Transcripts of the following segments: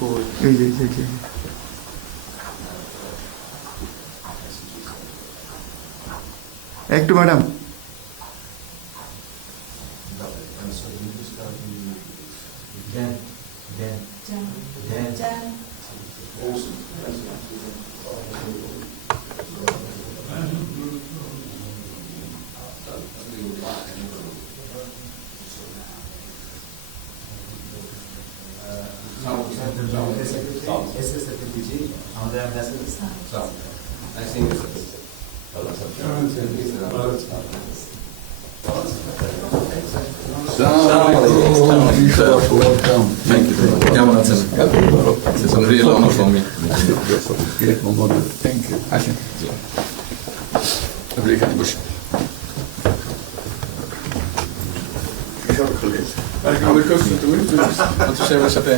এই যে এই যে, এই যে। একটু ম্যাডাম, কেমন আছেন? It's a real honor for me. Thank you. আসেন, আপনি এখানে বসুন। মন্ত্রী সাহেবের সাথে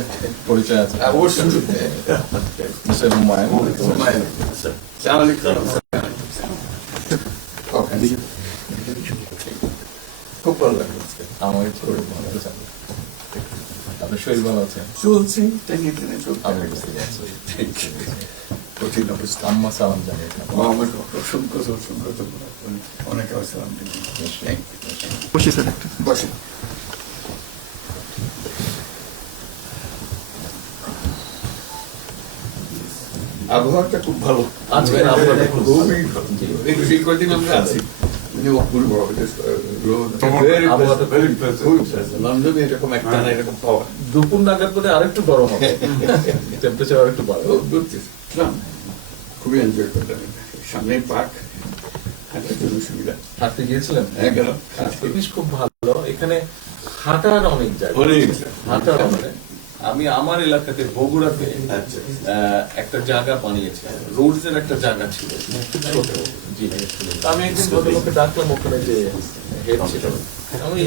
পরিচয় আছে। অবশ্যই। মিস্টার হুমায়ুন। খুব ভালো লাগলো আজকে। আমার শরীর ভালো আছে। আপনার শরীর ভালো আছে? চলছি, টেনে টেনে চলতে আমি হবে। বুঝতে পারছি। কঠিন অবস্থা। আম্মা সালাম জানিয়েছেন। আমার অসংখ্য অসংখ্য অনেক আসসালাম। বসে স্যার, একটু বসে। আবহাওয়াটা খুব ভালো, আজকের আবহাওয়াটা খুব ভালো। খুবই ভালো। এই কদিন আমরা আছি অপূর্ব আবহাওয়াটা লন্ডনে এরকম একটা না এরকম পাওয়া দুপুর নাগাদ করে আরেকটু গরম হবে, টেম্পারেচার আরেকটু বাড়বে। খুবই এনজয় করলাম। সামনে পার্ক, হাঁটার জন্য সুবিধা। হাঁটতে গিয়েছিলেন? গেলাম। জিনিস খুব ভালো, এখানে হাঁটার অনেক জায়গা, হাঁটার মানে আমি আমার এলাকাতে বগুড়াতে একটা জায়গা বানিয়েছে, রোডস এর একটা জায়গা ছিল ছোট। জি, আমি একদিন ভদ্রলোককে ডাকলাম, ওখানে যে হেড ছিল, আমি